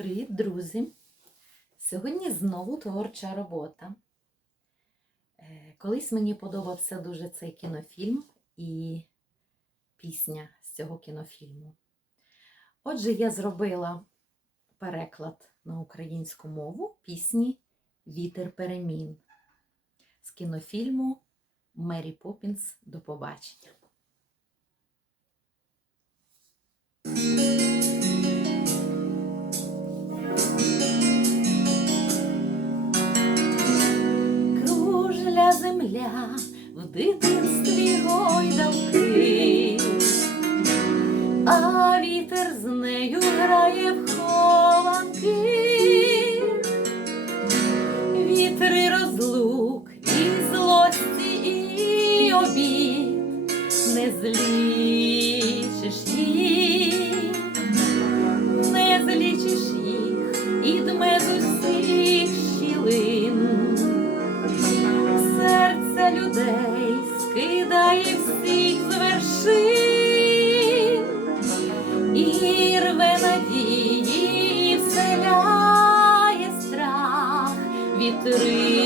Привіт, друзі! Сьогодні знову творча робота. Е, Колись мені подобався дуже цей кінофільм і пісня з цього кінофільму. Отже, я зробила переклад на українську мову пісні Вітер перемін з кінофільму Мері Поппінс до побачення. Дитинстві гойдалки, а вітер з нею грає в хованки, вітри розлук і злості і обід, не злічиш їх, і рве надії, вселяє страх, вітри